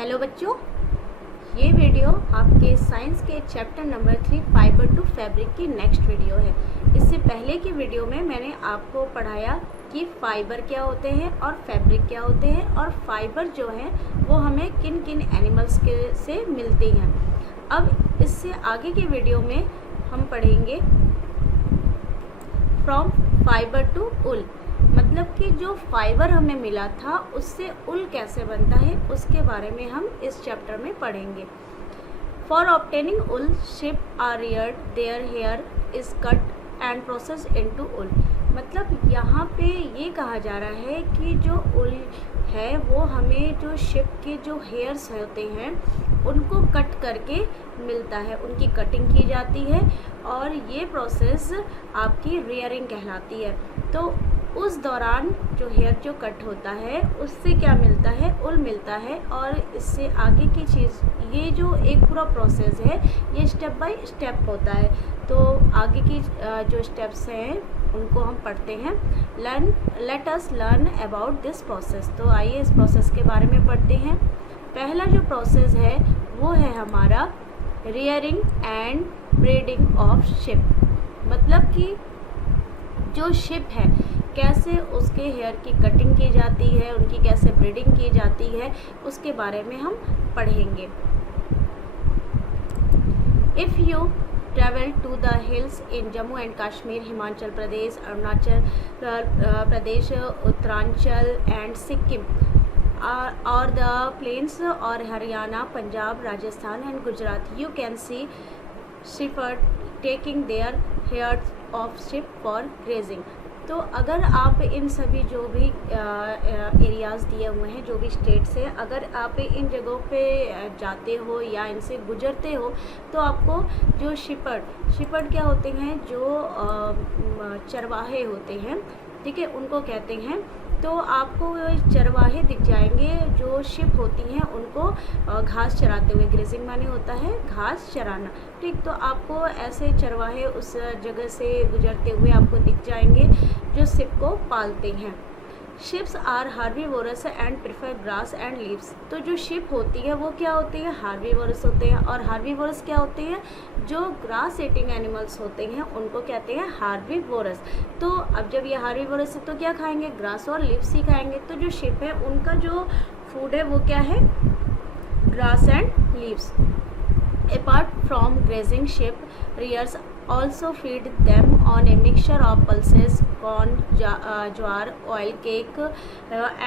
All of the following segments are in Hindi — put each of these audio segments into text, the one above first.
हेलो बच्चों, ये वीडियो आपके साइंस के chapter number 3 fibre to fabric की नेक्स्ट वीडियो है। इससे पहले की वीडियो में मैंने आपको पढ़ाया कि फाइबर क्या होते हैं और फैब्रिक क्या होते हैं, और फाइबर जो है वो हमें किन किन एनिमल्स के से मिलते हैं। अब इससे आगे की वीडियो में हम पढ़ेंगे फ्रॉम फाइबर टू उल, मतलब कि जो फाइबर हमें मिला था उससे उल कैसे बनता है उसके बारे में हम इस चैप्टर में पढ़ेंगे। For obtaining wool sheep are reared, their hair is cut and process into wool. मतलब यहाँ पे ये कहा जा रहा है कि जो उल है वो हमें जो शिप के जो हेयर्स होते हैं उनको कट करके मिलता है, उनकी कटिंग की जाती है और ये प्रोसेस आपकी रियरिंग कहलाती है। तो उस दौरान जो हेयर जो कट होता है उससे क्या मिलता है, उल मिलता है। और इससे आगे की चीज़, ये जो एक पूरा प्रोसेस है ये स्टेप बाय स्टेप होता है। तो आगे की जो स्टेप्स हैं उनको हम पढ़ते हैं। Let us learn about this process. तो आइए इस प्रोसेस के बारे में पढ़ते हैं। पहला जो प्रोसेस है वो है हमारा rearing and breeding of sheep. मतलब कि जो शिप है कैसे उसके हेयर की कटिंग की जाती है, उनकी कैसे ब्रीडिंग की जाती है, उसके बारे में हम पढ़ेंगे। If you travel to the hills in Jammu and Kashmir, Himachal Pradesh, Arunachal Pradesh, Uttaranchal and Sikkim, और द प्लेन्स और Haryana, Punjab, Rajasthan and Gujarat, you can see shepherd taking their hairs of sheep for grazing। तो अगर आप इन सभी जो भी एरियाज़ दिए हुए हैं, जो भी स्टेट्स हैं, अगर आप इन जगहों पे जाते हो या इनसे गुजरते हो तो आपको जो शिपर्ड क्या होते हैं, जो चरवाहे होते हैं, ठीक है, उनको कहते हैं। तो आपको चरवाहे दिख जाएंगे जो शिप होती हैं उनको घास चराते हुए। ग्रेजिंग माने होता है घास चराना, ठीक। तो आपको ऐसे चरवाहे उस जगह से गुजरते हुए आपको दिख जाएंगे जो शिप को पालते हैं। Sheep are herbivorous and prefer grass and leaves. तो जो शिप होती है वो क्या होती है, हार्बीवोरस होते हैं। और हार्बीवोरस क्या होते हैं, जो ग्रास ईटिंग एनिमल्स होते हैं उनको कहते हैं हार्बीवोरस। तो अब जब ये हार्बीवोरस है तो क्या खाएंगे, ग्रास और लीव्स ही खाएंगे। तो जो शिप है उनका जो फूड है वो क्या है, grass and leaves. Apart from grazing, sheep rears also feed them on a mixture of pulses, corn, jowar, oil cake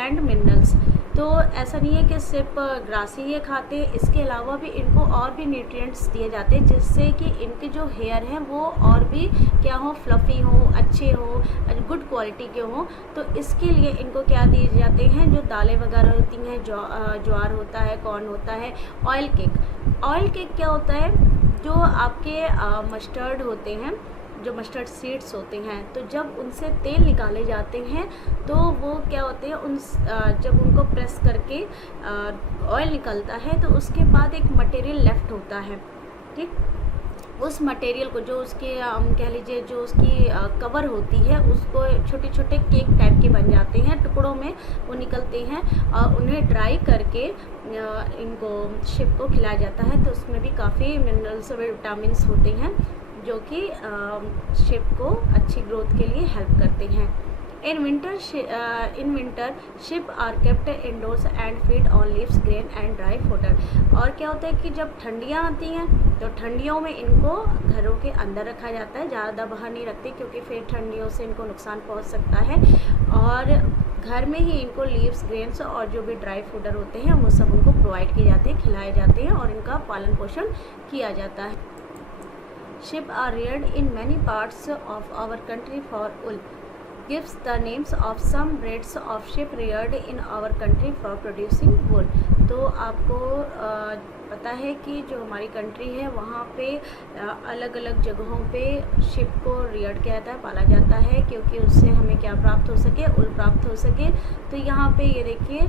and minerals। तो ऐसा नहीं है कि सिर्फ ग्रास ही ये खाते हैं, इसके अलावा भी इनको और भी न्यूट्रिएंट्स दिए जाते हैं जिससे कि इनके जो हेयर हैं वो और भी क्या हो, फ्लफ़ी हो, अच्छे हो, गुड क्वालिटी के हों। तो इसके लिए इनको क्या दिए जाते हैं, जो दालें वगैरह होती हैं, ज्वार होता है, कॉर्न होता है, ऑयल केक क्या होता है, जो आपके मस्टर्ड होते हैं, जो मस्टर्ड सीड्स होते हैं, तो जब उनसे तेल निकाले जाते हैं तो वो क्या होते हैं, जब उनको प्रेस करके ऑयल निकलता है तो उसके बाद एक मटेरियल लेफ़्ट होता है, ठीक। उस मटेरियल को, जो उसके कह लीजिए जो उसकी कवर होती है, उसको छोटे छोटे केक टाइप के बन जाते हैं, टुकड़ों में वो निकलते हैं और उन्हें ड्राई करके इनको शिप को खिलाया जाता है। तो उसमें भी काफ़ी मिनरल्स और विटामिन्स होते हैं जो कि शिप को अच्छी ग्रोथ के लिए हेल्प करते हैं। In winter sheep are kept indoors and feed on leaves, grain and dry fodder. और क्या होता है कि जब ठंडियाँ आती हैं तो ठंडियों में इनको घरों के अंदर रखा जाता है, ज़्यादा बाहर नहीं रखते क्योंकि फिर ठंडियों से इनको नुकसान पहुंच सकता है। और घर में ही इनको लीव्स, ग्रेन्स और जो भी ड्राई फोडर होते हैं वो सब उनको प्रोवाइड किए जाते हैं, खिलाए जाते हैं और इनका पालन पोषण किया जाता है। Sheep are reared in many parts of our country for wool, gives the names of some breeds of sheep reared in our country for producing wool। तो आपको पता है कि जो हमारी कंट्री है वहाँ पे अलग अलग जगहों पे शिप को रियर्ड किया जाता है, पाला जाता है, क्योंकि उससे हमें क्या प्राप्त हो सके, उल प्राप्त हो सके। तो यहाँ पे ये देखिए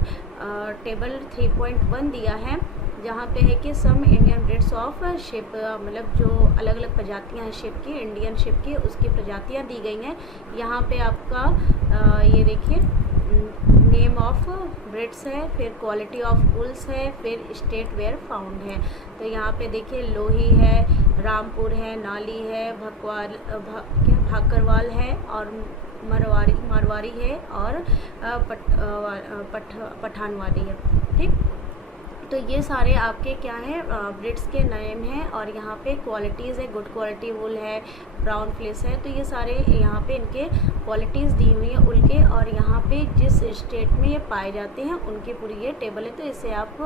टेबल 3.1 दिया है जहाँ पे है कि some Indian breeds of sheep, मतलब जो अलग अलग प्रजातियाँ हैं शिप की, इंडियन शिप की, उसकी प्रजातियाँ दी गई हैं। यहाँ पे आपका ये देखिए नेम ऑफ ब्रिड्स है, फिर क्वालिटी ऑफ उल्स है, फिर स्टेट वेयर फाउंड है। तो यहाँ पे देखिए लोही है, रामपुर है, नाली है, भाकरवाल है और मारवाड़ी है और पठानवादी है। ठीक, तो ये सारे आपके क्या हैं, ब्रिड्स के नेम हैं। और यहाँ पे क्वालिटीज़ है, गुड क्वालिटी वुल है, ब्राउन फ्लेस है। तो ये सारे यहाँ पे इनके क्वालिटीज़ दी हुई हैं उल के, और यहाँ पे जिस स्टेट में ये पाए जाते हैं उनकी पूरी ये टेबल है। तो इसे आप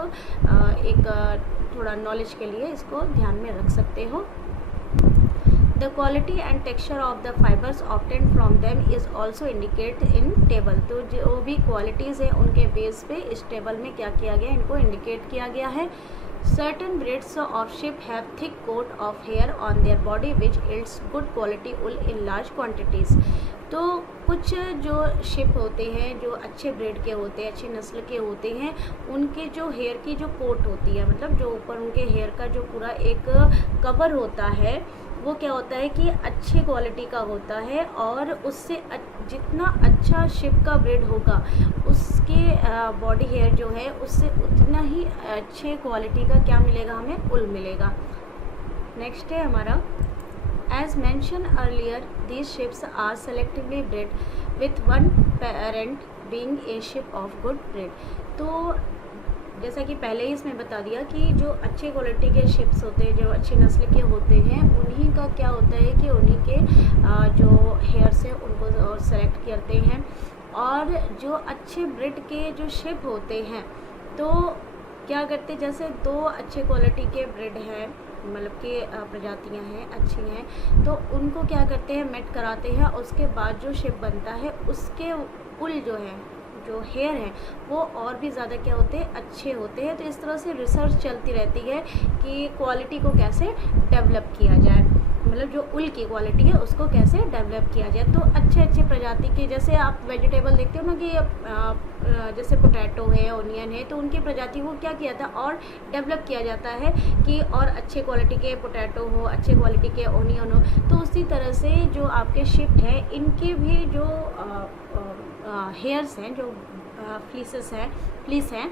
एक थोड़ा नॉलेज के लिए इसको ध्यान में रख सकते हो। The quality and texture of the fibers obtained from them is also indicated in table। तो जो भी क्वालिटीज़ हैं उनके बेस पे इस टेबल में क्या किया गया, इनको इंडिकेट किया गया है। Certain breeds of sheep have thick coat of hair on their body which yields good quality wool in large quantities। तो कुछ जो शिप होते हैं, जो अच्छे ब्रीड के होते हैं, अच्छी नस्ल के होते हैं, उनके जो हेयर की जो कोट होती है, मतलब जो ऊपर उनके हेयर का जो पूरा एक कवर होता है, वो क्या होता है कि अच्छे क्वालिटी का होता है। और उससे जितना अच्छा शिप का ब्रीड होगा उसके बॉडी हेयर जो है उससे उतना ही अच्छे क्वालिटी का क्या मिलेगा, हमें उल मिलेगा। नेक्स्ट है हमारा, as mentioned earlier these sheep are selectively breed with one parent being a sheep of good breed. तो जैसा कि पहले ही इसमें बता दिया कि जो अच्छे क्वालिटी के शिप्स होते हैं, जो अच्छी नस्ल के होते हैं, उन्हीं का क्या होता है कि उन्हीं के जो हेयर से उनको सेलेक्ट करते हैं। और जो अच्छे ब्रीड के जो शिप होते हैं तो क्या करते, जैसे दो अच्छे क्वालिटी के ब्रीड हैं, मतलब कि प्रजातियां हैं, अच्छी हैं, तो उनको क्या करते हैं, मेट कराते हैं। उसके बाद जो शिप बनता है उसके उल जो है, जो हेयर हैं, वो और भी ज़्यादा क्या होते हैं, अच्छे होते हैं। तो इस तरह से रिसर्च चलती रहती है कि क्वालिटी को कैसे डेवलप किया जाए, मतलब जो उल की क्वालिटी है उसको कैसे डेवलप किया जाए। तो अच्छे अच्छे प्रजाति के, जैसे आप वेजिटेबल देखते हो ना कि जैसे पोटैटो है, ओनियन है, तो उनकी प्रजाति को क्या किया था और डेवलप किया जाता है कि और अच्छे क्वालिटी के पोटैटो हो, अच्छे क्वालिटी के ओनियन हो। तो उसी तरह से जो आपके शिप हैं, इनके भी जो हेयर्स हैं, जो फ्लीस हैं,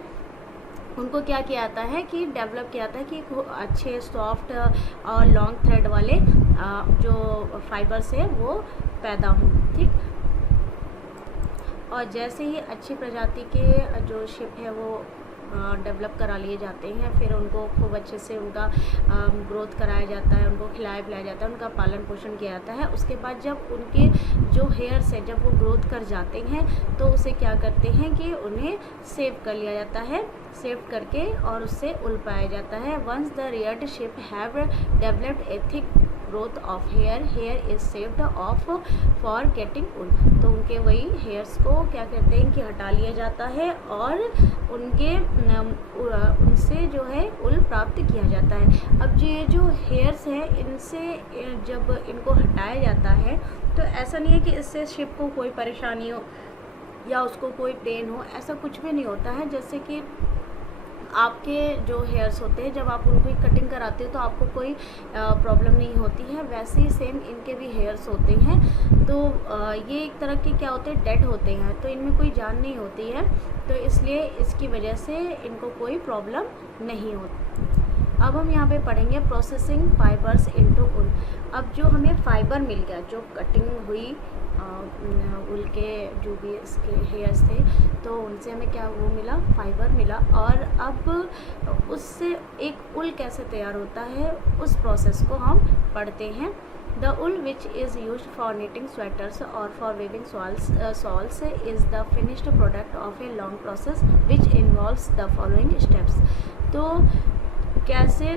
उनको क्या किया जाता है कि डेवलप किया जाता है कि अच्छे सॉफ्ट और लॉन्ग थ्रेड वाले जो फाइबर्स है वो पैदा हों। ठीक, और जैसे ही अच्छी प्रजाति के जो शिप है वो डेवलप करा लिए जाते हैं, फिर उनको खूब अच्छे से उनका ग्रोथ कराया जाता है, उनको खिलाया पिलाया जाता है, उनका पालन पोषण किया जाता है। उसके बाद जब उनके जो हेयर्स है, जब वो ग्रोथ कर जाते हैं, तो उसे क्या करते हैं कि उन्हें सेव कर लिया जाता है, सेव करके और उससे उल पाया जाता है। Once the reared sheep have developed a thick growth of hair is shaved off for getting wool. तो उनके वही हेयर्स को क्या कहते हैं कि हटा लिया जाता है और उनसे जो है उल प्राप्त किया जाता है। अब ये जो हेयर्स हैं, इनसे जब इनको हटाया जाता है तो ऐसा नहीं है कि इससे शिप को कोई परेशानी हो या उसको कोई पेन हो, ऐसा कुछ भी नहीं होता है। जैसे कि आपके जो हेयर्स होते हैं, जब आप उनको कटिंग कराते हो तो आपको कोई प्रॉब्लम नहीं होती है, वैसे ही सेम इनके भी हेयर्स होते हैं। तो ये एक तरह के क्या होते हैं, डेड होते हैं, तो इनमें कोई जान नहीं होती है, तो इसलिए इसकी वजह से इनको कोई प्रॉब्लम नहीं होती। अब हम यहाँ पे पढ़ेंगे प्रोसेसिंग फाइबर्स इनटू उल। अब जो हमें फाइबर मिल गया, जो कटिंग हुई उल के जो भी इसके हेयर्स थे, तो उनसे हमें क्या वो मिला, फाइबर मिला। और अब उससे एक उल कैसे तैयार होता है, उस प्रोसेस को हम पढ़ते हैं। The wool which is used for knitting sweaters or for weaving shawls is the finished product of a long process which involves the following steps। तो कैसे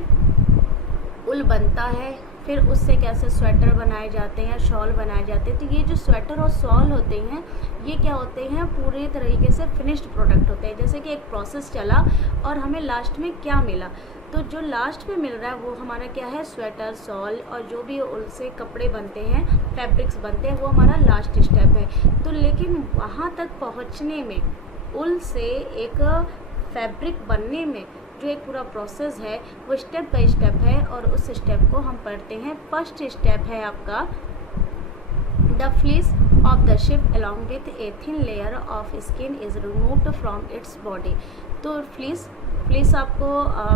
उल बनता है, फिर उससे कैसे स्वेटर बनाए जाते हैं, शॉल बनाए जाते हैं। तो ये जो स्वेटर और शॉल होते हैं, ये क्या होते हैं, पूरे तरीके से फिनिश्ड प्रोडक्ट होते हैं। जैसे कि एक प्रोसेस चला और हमें लास्ट में क्या मिला, तो जो लास्ट में मिल रहा है वो हमारा क्या है, स्वेटर, शॉल और जो भी उल से कपड़े बनते हैं, फैब्रिक्स बनते हैं, वो हमारा लास्ट स्टेप है। तो लेकिन वहाँ तक पहुँचने में, उल से एक फैब्रिक बनने में जो एक पूरा प्रोसेस है वो स्टेप बाय स्टेप है, और उस स्टेप को हम पढ़ते हैं। फर्स्ट स्टेप है आपका the fleece of the ship along with a thin layer of skin is removed from its body। तो फ्लीस आपको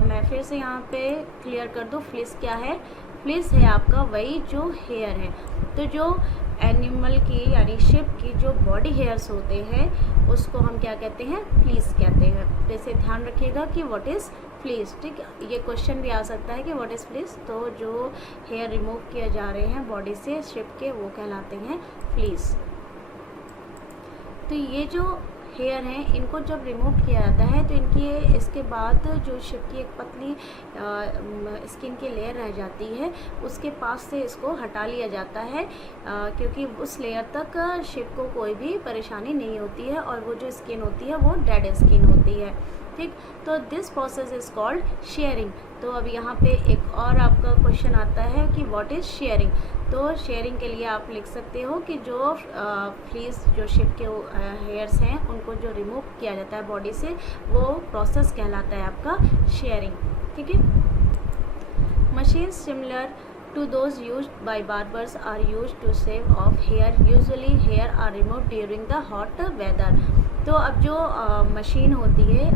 मैं फिर से यहाँ पे क्लियर कर दूँ, फ्लीस क्या है? फ्लीस है आपका वही जो हेयर है। तो जो एनिमल की यानी शिप की जो बॉडी हेयर्स होते हैं उसको हम क्या कहते हैं? फ्लीस कहते हैं। तो इसे ध्यान रखिएगा कि व्हाट इज़ फ्लीस। ठीक है, ये क्वेश्चन भी आ सकता है कि व्हाट इज़ फ्लीस। तो जो हेयर रिमूव किए जा रहे हैं बॉडी से शिप के वो कहलाते हैं फ्लीस। तो ये जो हेयर हैं इनको जब रिमूव किया जाता है तो इनकी इसके बाद जो शिप की एक पतली स्किन की लेयर रह जाती है उसके पास से इसको हटा लिया जाता है, क्योंकि उस लेयर तक शिप को कोई भी परेशानी नहीं होती है और वो जो स्किन होती है वो डेड स्किन होती है। ठीक, तो this process is called sharing. तो अब यहाँ पे एक और आपका क्वेश्चन आता है कि व्हाट इज़ शेयरिंग। तो शेयरिंग के लिए आप लिख सकते हो कि जो फ्लीस जो शिप के हेयर्स हैं उनको जो रिमूव किया जाता है बॉडी से वो प्रोसेस कहलाता है आपका शेयरिंग। ठीक है, machines similar to those used by barbers are used to shave off hair. Usually hair are removed during the hot weather। तो अब जो मशीन होती है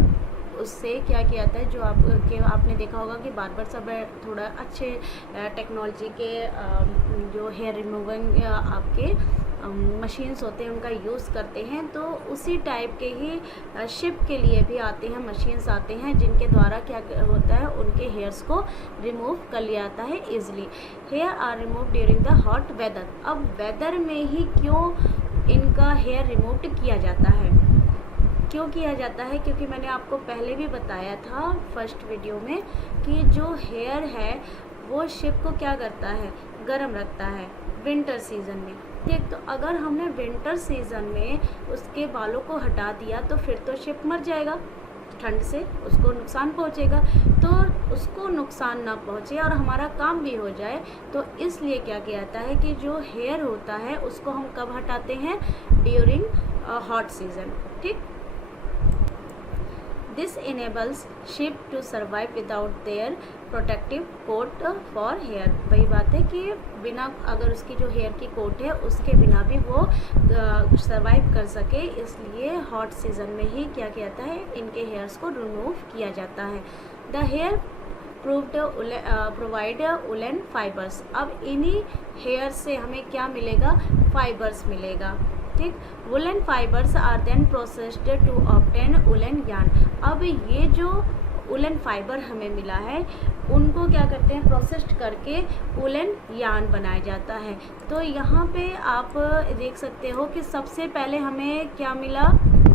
उससे क्या किया जाता है, जो आपने देखा होगा कि बार्बर सब थोड़ा अच्छे टेक्नोलॉजी के जो हेयर रिमूविंग आपके मशीन्स होते हैं उनका यूज़ करते हैं। तो उसी टाइप के ही शिप के लिए भी आते हैं, मशीन्स आते हैं जिनके द्वारा क्या होता है उनके हेयर्स को रिमूव कर लिया जाता है easily. Hair are remove during the hot weather. अब वेदर में ही क्यों इनका हेयर रिमूव किया जाता है? क्यों किया जाता है? क्योंकि मैंने आपको पहले भी बताया था फर्स्ट वीडियो में कि जो हेयर है वो शिप को क्या करता है? गर्म रखता है विंटर सीज़न में। ठीक, तो अगर हमने विंटर सीज़न में उसके बालों को हटा दिया तो फिर तो शिप मर जाएगा, ठंड से उसको नुकसान पहुंचेगा। तो उसको नुकसान ना पहुंचे और हमारा काम भी हो जाए तो इसलिए क्या किया जाता है कि जो हेयर होता है उसको हम कब हटाते हैं? During hot season. ठीक, this enables sheep to survive without their protective coat for hair. वही बात है कि बिना अगर उसकी जो हेयर की कोट है उसके बिना भी वो सर्वाइव कर सके, इसलिए हॉट सीज़न में ही क्या किया जाता है? इनके हेयर्स को रिमूव किया जाता है। The hair provide woollen fibres. अब इन्हीं हेयर से हमें क्या मिलेगा? फाइबर्स मिलेगा। ठीक, woollen fibres are then processed to obtain woollen yarn. अब ये जो उलन फाइबर हमें मिला है उनको क्या करते हैं? प्रोसेस्ड करके उलन यार्न बनाया जाता है। तो यहाँ पे आप देख सकते हो कि सबसे पहले हमें क्या मिला?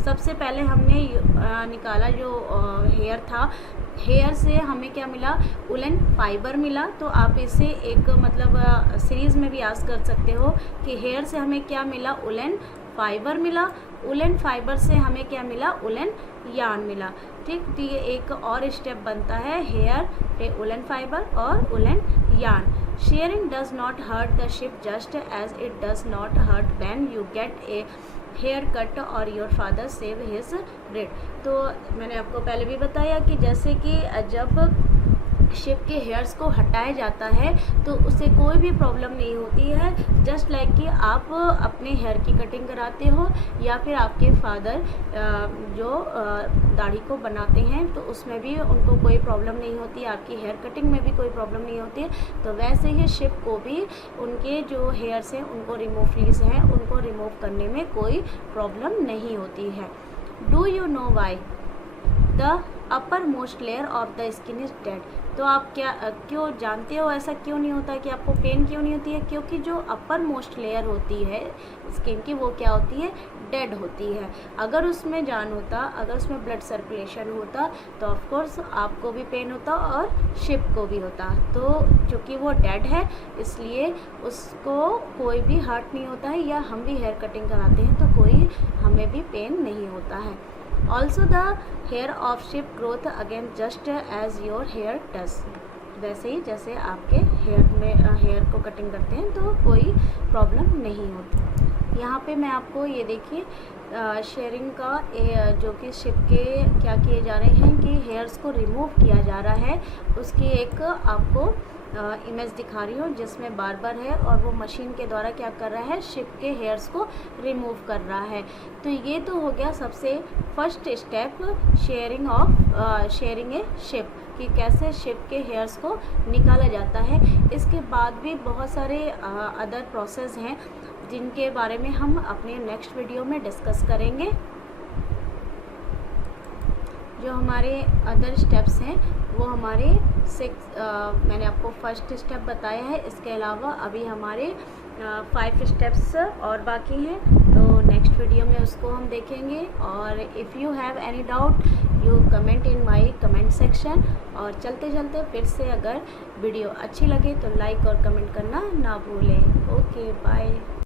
सबसे पहले हमने निकाला जो हेयर था, हेयर से हमें क्या मिला? उलन फाइबर मिला। तो आप इसे एक मतलब सीरीज़ में भी आस्क कर सकते हो कि हेयर से हमें क्या मिला? उलन फाइबर मिला। उलन फाइबर से हमें क्या मिला? उलन यार्न मिला। ठीक, तो ये एक और स्टेप बनता है हेयर पे उलन फाइबर और woollen yarn. Shearing does not hurt the sheep just as it does not hurt when you get a haircut और your father shaves his beard. तो मैंने आपको पहले भी बताया कि जैसे कि जब शिप के हेयर्स को हटाया जाता है तो उससे कोई भी प्रॉब्लम नहीं होती है, जस्ट लाइक कि आप अपने हेयर की कटिंग कराते हो या फिर आपके फादर जो दाढ़ी को बनाते हैं तो उसमें भी उनको कोई प्रॉब्लम नहीं होती, आपकी हेयर कटिंग में भी कोई प्रॉब्लम नहीं होती है। तो वैसे ही शिप को भी उनके जो हेयर्स हैं उनको रिमूवलीज हैं उनको रिमूव करने में कोई प्रॉब्लम नहीं होती है। Do you know why the upper most layer of the skin is dead. तो आप क्यों जानते हो ऐसा क्यों नहीं होता है कि आपको पेन क्यों नहीं होती है? क्योंकि जो अपर मोस्ट लेयर होती है स्किन की वो क्या होती है? डेड होती है। अगर उसमें जान होता, अगर उसमें ब्लड सर्कुलेशन होता तो ऑफ कोर्स आपको भी पेन होता और शिप को भी होता। तो चूँकि वो डेड है इसलिए उसको कोई भी हर्ट नहीं होता है, या हम भी हेयर कटिंग कराते हैं तो कोई हमें भी पेन नहीं होता है। Also the hair of sheep growth again just as your hair does. वैसे ही जैसे आपके हेयर को कटिंग करते हैं तो कोई प्रॉब्लम नहीं होती। यहाँ पे मैं आपको ये देखिए शेयरिंग का जो कि शिप के क्या किए जा रहे हैं कि हेयर्स को रिमूव किया जा रहा है, उसकी एक आपको इमेज दिखा रही हूँ जिसमें बार्बर है और वो मशीन के द्वारा क्या कर रहा है, शिप के हेयर्स को रिमूव कर रहा है। तो ये तो हो गया सबसे फर्स्ट स्टेप शेयरिंग ए शिप, कि कैसे शिप के हेयर्स को निकाला जाता है। इसके बाद भी बहुत सारे अदर प्रोसेस हैं जिनके बारे में हम अपने नेक्स्ट वीडियो में डिस्कस करेंगे। जो हमारे अदर स्टेप्स हैं वो हमारे मैंने आपको फर्स्ट स्टेप बताया है। इसके अलावा अभी हमारे 5 स्टेप्स और बाकी हैं, तो नेक्स्ट वीडियो में उसको हम देखेंगे। और if you have any doubt you comment in my comment section. और चलते चलते फिर से अगर वीडियो अच्छी लगे तो लाइक और कमेंट करना ना भूलें। Okay bye.